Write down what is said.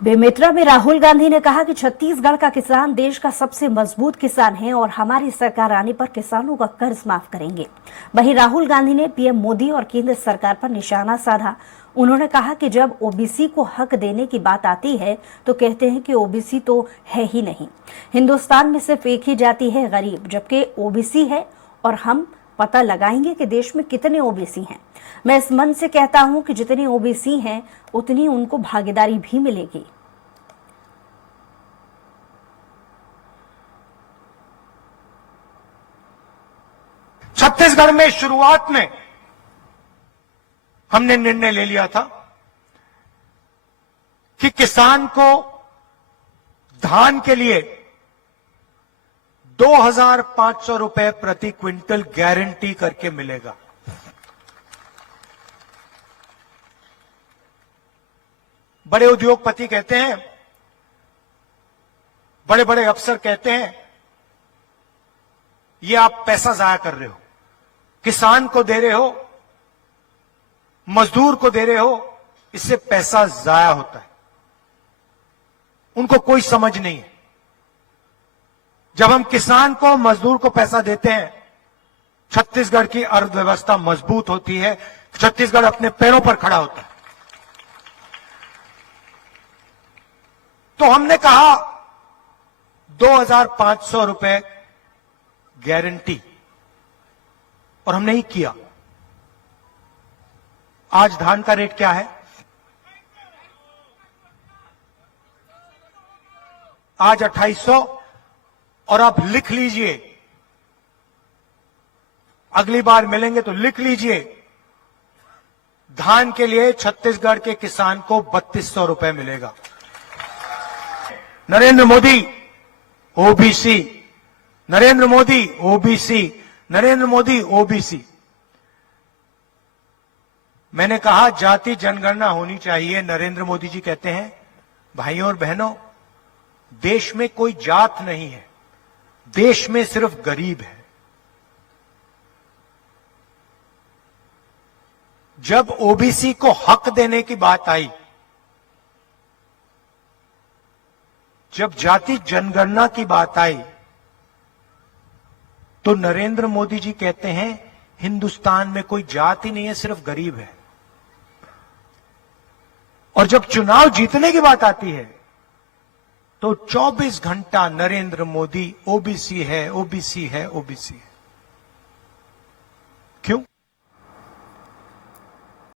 बेमेतरा में राहुल गांधी ने कहा कि छत्तीसगढ़ का किसान देश का सबसे मजबूत किसान है और हमारी सरकार आने पर किसानों का कर्ज माफ करेंगे। वहीं राहुल गांधी ने पीएम मोदी और केंद्र सरकार पर निशाना साधा। उन्होंने कहा कि जब ओबीसी को हक देने की बात आती है तो कहते हैं कि ओबीसी तो है ही नहीं। हिंदुस्तान में सिर्फ एक ही जाति है, गरीब, जबकि ओबीसी है और हम पता लगाएंगे कि देश में कितने ओबीसी हैं। मैं इस मन से कहता हूं कि जितने ओबीसी हैं उतनी उनको भागीदारी भी मिलेगी। छत्तीसगढ़ में शुरुआत में हमने निर्णय ले लिया था कि किसान को धान के लिए 2,500 रुपए प्रति क्विंटल गारंटी करके मिलेगा। बड़े उद्योगपति कहते हैं, बड़े बड़े अफसर कहते हैं, ये आप पैसा जाया कर रहे हो, किसान को दे रहे हो, मजदूर को दे रहे हो, इससे पैसा जाया होता है। उनको कोई समझ नहीं है। जब हम किसान को, मजदूर को पैसा देते हैं, छत्तीसगढ़ की अर्थव्यवस्था मजबूत होती है, छत्तीसगढ़ अपने पैरों पर खड़ा होता है। तो हमने कहा 2,500 रुपए गारंटी, और हमने ही किया। आज धान का रेट क्या है? आज 2,800। और आप लिख लीजिए, अगली बार मिलेंगे तो लिख लीजिए, धान के लिए छत्तीसगढ़ के किसान को 3,200 रुपए मिलेगा। Narendra Modi OBC, Narendra Modi OBC, Narendra Modi OBC. मैंने कहा जाति जनगणना होनी चाहिए। नरेंद्र मोदी जी कहते हैं, भाइयों और बहनों, देश में कोई जात नहीं है, देश में सिर्फ गरीब है। जब ओबीसी को हक देने की बात आई, जब जाति जनगणना की बात आई, तो नरेंद्र मोदी जी कहते हैं हिंदुस्तान में कोई जाति नहीं है, सिर्फ गरीब है। और जब चुनाव जीतने की बात आती है तो 24 घंटा नरेंद्र मोदी ओबीसी है, ओबीसी है, ओबीसी है। क्यों?